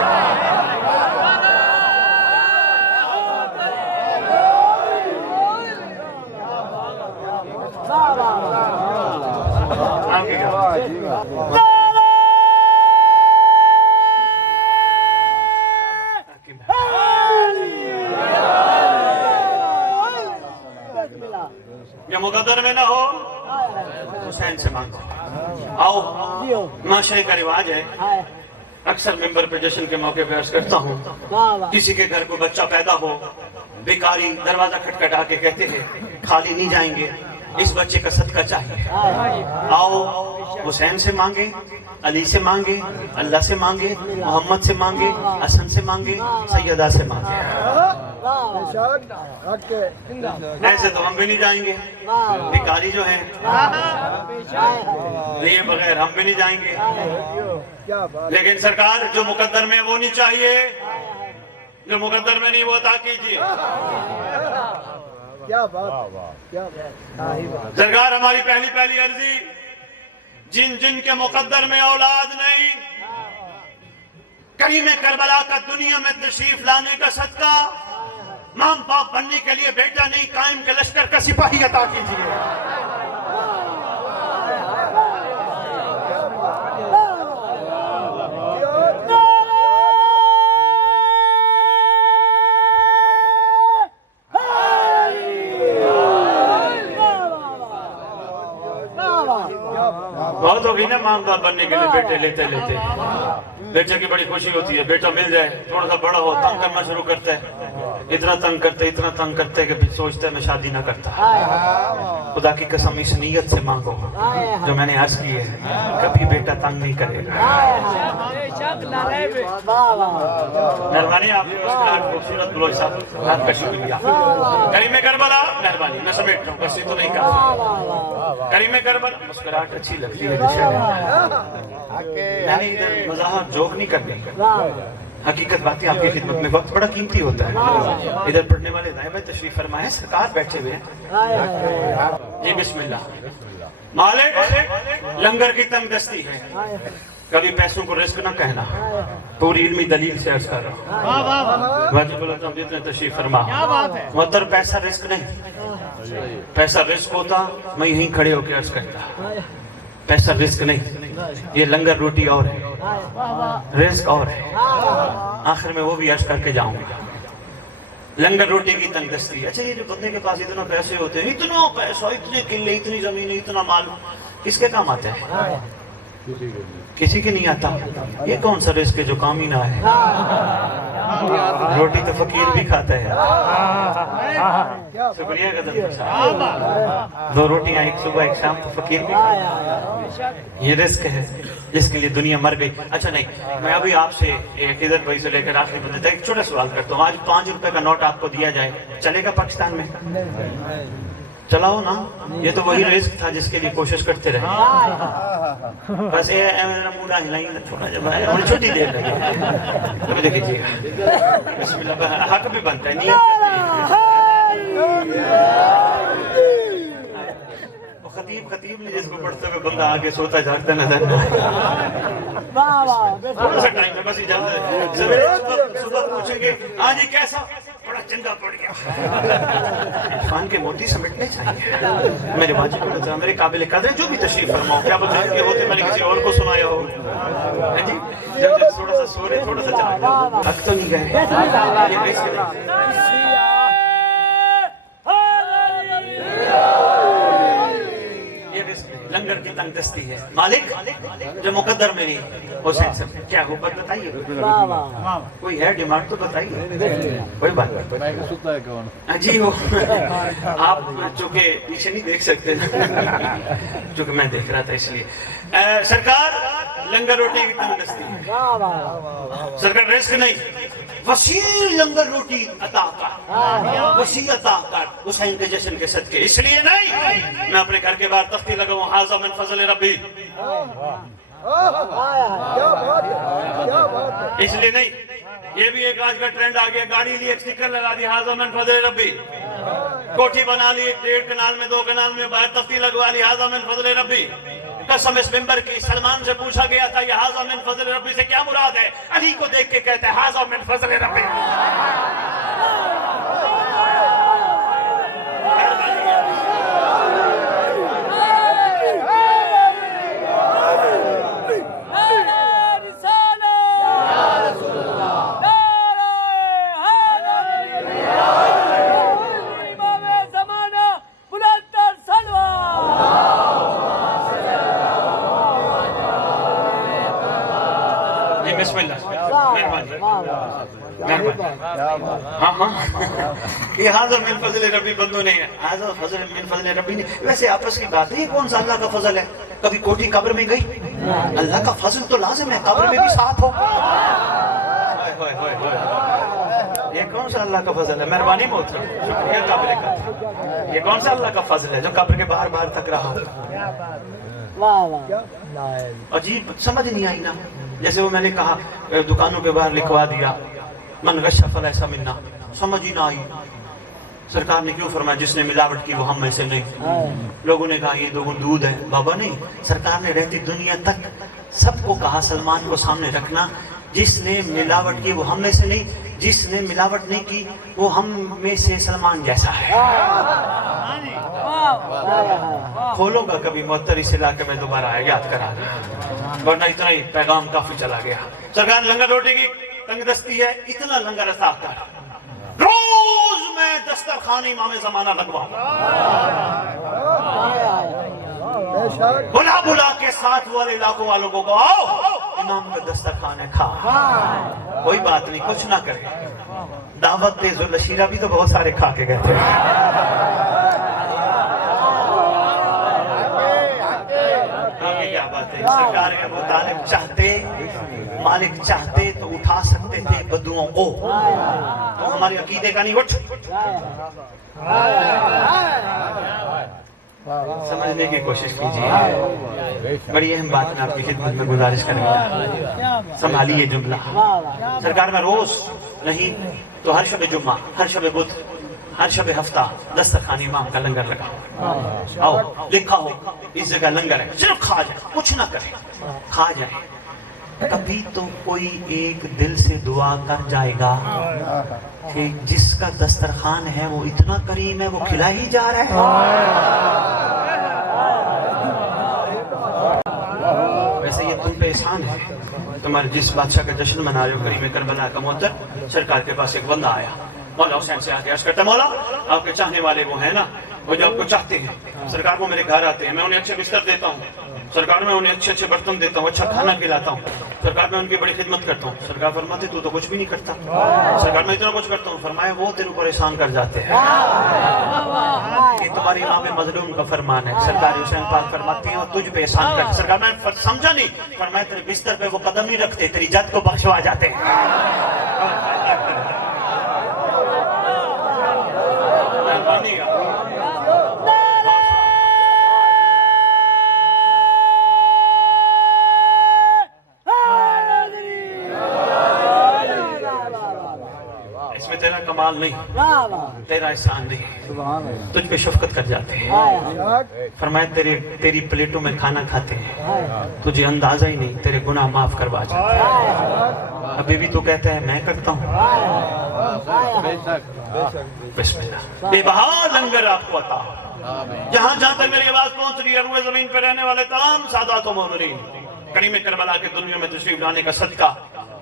یہ مقدر میں نہ ہو حسین سے مانگو۔ آؤ، معاشرے کا رواج ہے، اکثر ممبر پہ جشن کے موقع پہ عرض کرتا ہوں، کسی کے گھر کو بچہ پیدا ہو، بیکاری دروازہ کھٹکھٹا کے کہتے ہیں خالی نہیں جائیں گے، اس بچے کا صدقہ چاہیے۔ آؤ حسین سے مانگے، علی سے مانگے، اللہ سے مانگے، محمد سے مانگے، حسن سے مانگے، سیدہ سے مانگے۔ ایسے تو ہم بھی نہیں جائیں گے، بیکاری جو ہیں لیے بغیر ہم بھی نہیں جائیں گے، لیکن سرکار جو مقدر میں وہ نہیں چاہیے، جو مقدر میں نہیں وہ عطا کیجیے۔ سرکار ہماری پہلی عرضی، جن جن کے مقدر میں اولاد نہیں، کریم کربلا کا دنیا میں تشریف لانے کا صدقہ، ماں باپ بننے کے لیے بیٹا نہیں، قائم کے لشکر کا سپاہی عطا کیجیے۔ بہت ہوگی نا ماں باپ بننے کے لیے بیٹے لیتے لیتے، بیٹے کی بڑی خوشی ہوتی ہے، بیٹا مل جائے، تھوڑا سا بڑا ہو تنگ کرنا شروع کرتا ہے، اتنا تنگ کرتے کہ پھر سوچتا ہے میں شادی نہ کرتا۔ خدا کی قسم اس نیت سے مانگو جو میں نے عرض کی ہے، کبھی بیٹا تنگ نہیں کرے گا۔ مہربانی آپ خوبصورت بلوچ صاحب، آپ کا شکریہ۔ کریم کربلا، مہربانی میں سمیٹ رہا ہوں، بس یہ تو نہیں کہا۔ کریم کربلا، مسکراہٹ اچھی لگتی ہے، میں نے ادھر مزاح جوک نہیں کرنی، حقیقت باتیں آپ کی خدمت میں، وقت بڑا قیمتی ہوتا ہے۔ ادھر پڑھنے والے دائیں میں تشریف فرمائیں، سرکار بیٹھے ہوئے ہیں۔ جی بسم اللہ۔ مالک لنگر کی تنگ دستی ہے، کبھی پیسوں کو رزق نہ کہنا، پوری علمی دلیل سے عرض کر رہا ہوں۔ واجب اللہ جتنے تشریف فرما، مدر پیسہ رزق نہیں، پیسہ رزق ہوتا میں یہیں کھڑے ہو کے عرض کرتا، پیسہ رزق نہیں، یہ لنگر روٹی اور ہے، رزق اور ہے۔ آخر میں وہ بھی عرض کر کے جاؤں گا، لنگر روٹی کی تنگ دستی۔ اچھا یہ جو بندے کے پاس اتنا پیسے ہوتے ہیں، اتنا پیسہ، اتنے قلعے، اتنی زمین، اتنا مال، کس کے کام آتا ہے؟ کسی کے نہیں آتا۔ یہ کون سا رزق ہے جو کام ہی نہ ہے؟ روٹی تو فقیر بھی کھاتا ہے۔ شکریہ قدر صاحب، 2 روٹیاں، ایک صبح ایک شام، تو فقیر بھی کھاتا ہے۔ یہ رزق ہے جس کے لیے دنیا مر گئی۔ اچھا نہیں، میں ابھی آپ سے ادھر بھائی سے لے کر آخری بندے تک ایک چھوٹا سوال کرتا ہوں، آج 5 روپے کا نوٹ آپ کو دیا جائے، چلے گا پاکستان میں؟ چلاؤ نا، یہ تو وہی رزق تھا جس کے لیے کوشش کرتے رہے۔ بس یہ میرا موڈا ہلائیں گا تھوڑا، جب ہمیں چھوٹی دیر لگے، ابھی دیکھیے بسم اللہ، حق بھی بنتا ہے، نیت خطیب نے جس کو پڑھتے ہوئے بندہ آگے سوتا جاگتا نظر نہ آئے۔ تھوڑا سا ٹائم ہے، بس اجازت ہے، سویرے صبح پوچھیں گے آج یہ کیسا، بڑا چنگا پڑ گیا۔ عرفان کے موتی سمٹنے چاہیے میرے واجب اللہ، میرے قابل قدر جو بھی تشریف فرماؤ، کیا بجائے کے ہوتے میں نے کسی اور کو سنایا ہو جی، جب تھوڑا سا سو رہے، تھوڑا سا چلا گیا، حق تو نہیں گئے، یہ لنگر کی تنگ دستی ہے مالک جو مقدر میری حسین سے کیا حکومت بتائیے کوئی ہے ڈیمانڈ تو بتائیے کوئی بات نہیں جی وہ آپ چونکہ پیچھے نہیں دیکھ سکتے چونکہ میں دیکھ رہا تھا اس لیے سرکار لنگر روٹی کی تنگ دستی ہے سرکار رزق نہیں وسیع لنگر روٹی عطا کر وسیع عطا کر حسین کے جشن کے صدقے اس لیے نہیں میں اپنے گھر کے باہر تختی لگاؤں ھذا من فضل ربی اس لیے نہیں یہ بھی ایک آج کا ٹرینڈ آ گیا گاڑی لی ایک سٹیکر لگا دی ھذا من فضل ربی کوٹھی بنا لی 1.5 کنال میں 2 کنال میں باہر تختی لگوا لی ھذا من فضل ربی قسم اس ممبر کی سلمان سے پوچھا گیا تھا یہ ھذا من فضل ربی سے کیا مراد ہے علی کو دیکھ کے کہتے ہیں ھذا من فضل ربی بسم اللہ ہاں ہاں یہ ھذا من فضل ربی بندوں نے ھذا من فضل ربی نے ویسے آپس کی بات ہے یہ کون سا اللہ کا فضل ہے کبھی کوٹھی قبر میں گئی اللہ کا فضل تو لازم ہے قبر میں بھی ساتھ ہو یہ کون سا اللہ کا فضل ہے مہربانی محترم شکریہ قابل قدر یہ کون سا اللہ کا فضل ہے جو قبر کے باہر باہر تک رہا عجیب سمجھ نہیں آئی نا جیسے وہ میں نے کہا دکانوں کے باہر لکھوا دیا من غش فلیس منا سمجھ ہی نہ آئی سرکار نے کیوں فرمایا جس نے ملاوٹ کی وہ ہم میں سے نہیں لوگوں نے کہا یہ دودھ ہے بابا نہیں سرکار نے رہتی دنیا تک سب کو کہا سلمان کو سامنے رکھنا جس نے ملاوٹ کی وہ ہم میں سے نہیں جس نے ملاوٹ نہیں کی وہ ہم میں سے سلمان جیسا ہے کھولوں گا کبھی معطر اس علاقے میں دوبارہ یاد کرا ورنہ اتنا ہی پیغام کافی چلا گیا سرکار لنگر روٹی کی تنگ دستی ہے اتنا لنگر عطا کر روز میں دسترخوان امام زمانہ لگواؤں بلا بلا کے ساتھ والے علاقوں والوں کو آؤ امام کا دسترخوان ہے کھا کوئی بات نہیں کچھ نہ کرے دعوت دے ذوالشیرہ بھی تو بہت سارے کھا کے گئے تھے کیا بات ہے سرکار ابو طالب چاہتے مالک چاہتے تو اٹھا سکتے تھے بدوؤں کو تو ہمارے عقیدے کا نہیں اٹھ سمجھنے کی کوشش کیجیے بڑی اہم بات میں آپ کی خدمت میں گزارش کریں گے سنبھالیے جملہ سرکار میں روز نہیں تو ہر شب جمعہ ہر شب بدھ ہر شب ہفتہ دسترخوان امام کا لنگر لگا آؤ لکھا ہو اس جگہ لنگر ہے صرف کھا جائے کچھ نہ کرے کھا جائے کبھی تو کوئی ایک دل سے دعا کر جائے گا کہ جس کا دسترخوان ہے وہ اتنا کریم ہے وہ کھلا ہی جا رہا ہے ویسے یہ تم پہ احسان ہے تمہارے جس بادشاہ کا جشن منا رہے ہو کریم کربلا کا محتر سرکار کے پاس ایک بندہ آیا مولا حسین سے آتے عرض کرتا مولا آپ کے چاہنے والے وہ ہیں نا وہ جو آپ کو چاہتے ہیں سرکار وہ میرے گھر آتے ہیں میں انہیں اچھے بستر دیتا ہوں سرکار میں انہیں اچھے برتن دیتا ہوں اچھا کھانا کھلاتا ہوں سرکار میں ان کی بڑی خدمت کرتا ہوں سرکار فرماتے تو کچھ بھی نہیں کرتا سرکار میں اتنا کچھ کرتا ہوں فرمایا وہ تیرے اوپر احسان کر جاتے ہیں یہ تمہاری امام مظلوم کا فرمان ہے سرکار حسین پاک فرماتی ہیں اور تجھ پہ احسان کر سرکار میں سمجھا نہیں فرمایا تیرے بستر پہ وہ قدم نہیں رکھتے تیری جد کو بخشوا جاتے ہیں اس میں تیرا کمال نہیں تیرا احسان نہیں تجھ پہ شفقت کر جاتے ہیں فرمایا تیری پلیٹوں میں کھانا کھاتے ہیں تجھے اندازہ ہی نہیں تیرے گناہ معاف کروا جاتے ہیں ابھی بھی تو کہتا ہے میں کرتا ہوں بسم اللہ بے بہا لنگر آپ کو عطا جہاں جہاں تک میری آواز پہنچ رہی ہے روئے زمین پہ رہنے والے تمام سادات و مومنین کریم کربلا کے دنیا میں تشریف لانے کا صدقہ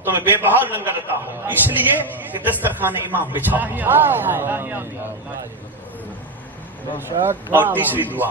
تمہیں بے بہا لنگر عطا ہو اس لیے کہ دسترخوان امام بچھاؤ اور تیسری دعا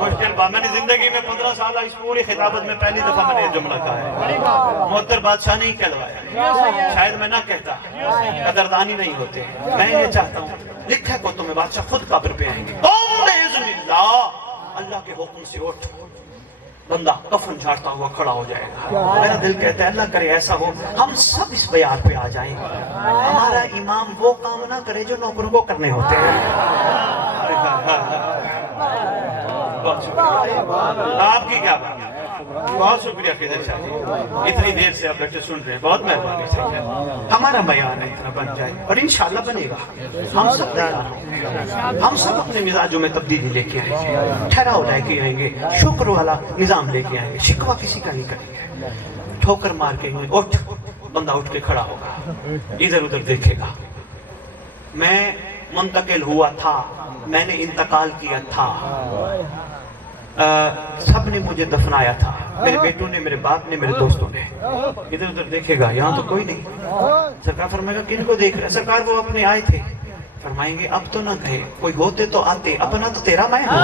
مشکل بات، میں نے زندگی میں 15 سال اس پوری خطابت میں پہلی دفعہ میں نے یہ جملہ کہا ہے، معطر بادشاہ نہیں کہلوایا، شاید میں نہ کہتا، قدردانی نہیں ہوتے۔ میں یہ چاہتا ہوں، لکھا ہے کتب میں بادشاہ خود قبر پہ آئیں گے، بِإِذْنِ اللہ، اللہ کے حکم سے اٹھ، بندہ کفن جھاڑتا ہوا کھڑا ہو جائے گا۔ میرا دل کہتا ہے اللہ کرے ایسا ہو ہم سب اس بیار پہ آ جائیں، ہمارا امام وہ کام نہ کرے جو نوکروں کو کرنے ہوتے ہیں۔ بہت شکریہ، آپ کی کیا بات ہے، بہت شکریہ خضر شاہ جی، اتنی دیر سے آپ بیٹھے سن رہے ہیں، بہت مہربانی سے ہے، ہمارا بیان ہے اتنا بن جائے اور انشاءاللہ بنے گا۔ ہم سب تیار ہیں، ہم سب اپنے مزاجوں میں تبدیلی لے کے آئیں گے، ٹھہراؤ لے کے آئیں گے، شکر والا نظام لے کے آئیں گے، شکوہ کسی کا نہیں کریں گے۔ ٹھوکر مار کے اٹھ، بندہ اٹھ کے کھڑا ہوگا، ادھر ادھر دیکھے گا، میں منتقل ہوا تھا، میں نے انتقال کیا تھا، سب نے مجھے دفنایا تھا، میرے بیٹوں نے، میرے باپ نے، میرے دوستوں نے۔ ادھر ادھر دیکھے گا، یہاں تو کوئی نہیں۔ سرکار فرمائے گا کن کو دیکھ رہے؟ سرکار وہ اپنے آئے تھے۔ فرمائیں گے اب تو نہ کہے، کوئی ہوتے تو آتے، اپنا تو تیرا میں ہوں۔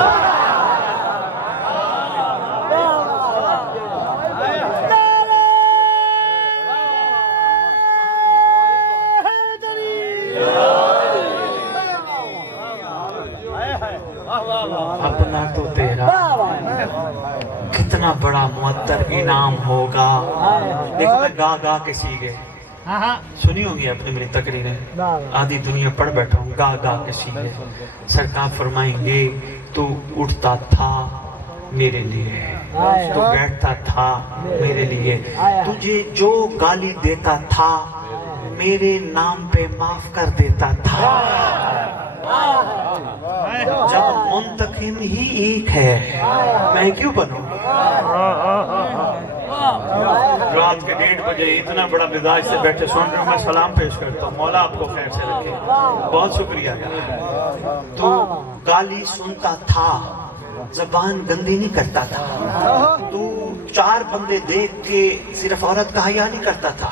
اپنا تو تیرا، کتنا بڑا معطر انعام ہوگا۔ دیکھو میں گا گا کے سیگے سنی ہوگی اپنی میری تقریریں، آدھی دنیا پڑھ بیٹھا ہوں گا گا کے سیگے۔ سرکار فرمائیں گے تو اٹھتا تھا میرے لیے، تو بیٹھتا تھا میرے لیے، تجھے جو گالی دیتا تھا میرے نام پہ معاف کر دیتا تھا۔ جب منتقم ہی ایک ہے میں کیوں بنوں؟ رات کے 1:30 بجے اتنا بڑا مزاج سے بیٹھے سن رہے ہوں، میں سلام پیش کرتا ہوں، مولا آپ کو خیر سے رکھے، بہت شکریہ یار۔ تو گالی سنتا تھا، زبان گندی نہیں کرتا تھا، تو 4 بندے دیکھ کے صرف عورت کا حیا نہیں کرتا تھا،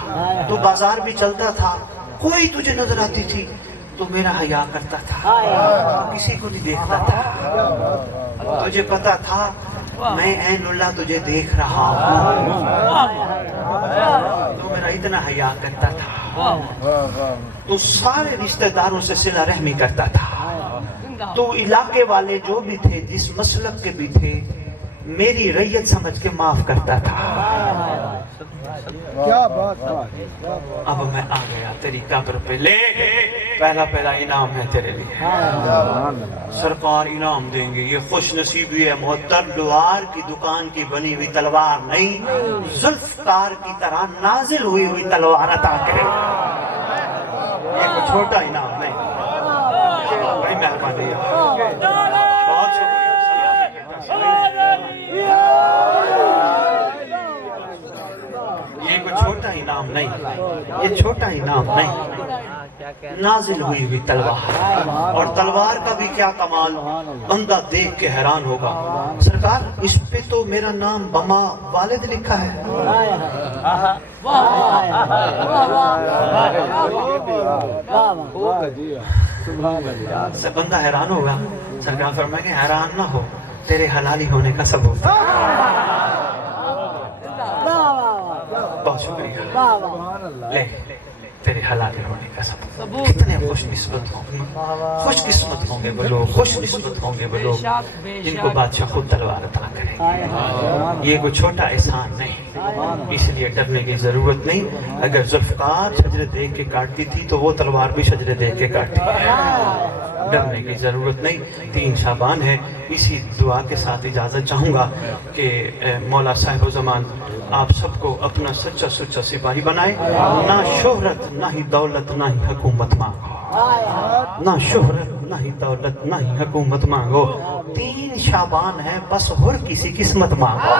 تو بازار بھی چلتا تھا، کوئی تجھے نظر آتی تھی تو میرا حیا کرتا تھا، کسی کو نہیں دیکھتا تھا، تجھے پتا تھا میں عین اللہ تجھے دیکھ رہا ہوں، تو میرا اتنا حیا کرتا تھا، تو سارے رشتہ داروں سے صلہ رحمی کرتا تھا، تو علاقے والے جو بھی تھے، جس مسلک کے بھی تھے، میری ریت سمجھ کے معاف کرتا تھا۔ کیا بات ہے، اب میں آ گیا تیری قبر پہ، لے پہلا انعام ہے تیرے لیے، سرکار انعام دیں گے، یہ خوش نصیبی ہے معطر، لوہار کی دکان کی بنی ہوئی تلوار نہیں، ذوالفقار کی طرح نازل ہوئی تلوار عطا کرے، یہ کوئی چھوٹا انعام نہیں، بڑی مہربانی ہے، بہت شکریہ۔ یہ کوئی چھوٹا انعام نہیں، یہ چھوٹا انعام نہیں، نازل ہوئی تلوار، اور تلوار کا بھی کیا کمال، بندہ دیکھ کے حیران ہوگا، سرکار اس پہ تو میرا نام بما والد لکھا ہے، سے بندہ حیران ہوگا، سرکار فرمائیں گے حیران نہ ہو، تیرے حلالی ہونے کا ثبوت ہے۔ بہت شکریہ، لے تیرے حلالی ہونے کا ثبوت۔ کتنے خوش نسبت ہوں گے، خوش قسمت ہوں گے وہ لوگ، خوش نسبت ہوں گے وہ لوگ جن کو بادشاہ خود تلوار عطا کرے، یہ کوئی چھوٹا احسان نہیں، اس لیے ڈرنے کی ضرورت نہیں۔ اگر ذوالفقار شجرے دیکھ کے کاٹتی تھی تو وہ تلوار بھی شجرے دیکھ کے کاٹتی ہے، ڈرنے کی ضرورت نہیں۔ 3 شعبان ہے، اسی دعا کے ساتھ اجازت چاہوں گا کہ مولا صاحب و زمان آپ سب کو اپنا سچا سپاہی بنائے، نہ شہرت نہ ہی دولت نہ ہی حکومت مانگو، نہ شہرت نہ ہی دولت نہ ہی حکومت مانگو، 3 شعبان ہے بس اور کسی قسمت مانگو۔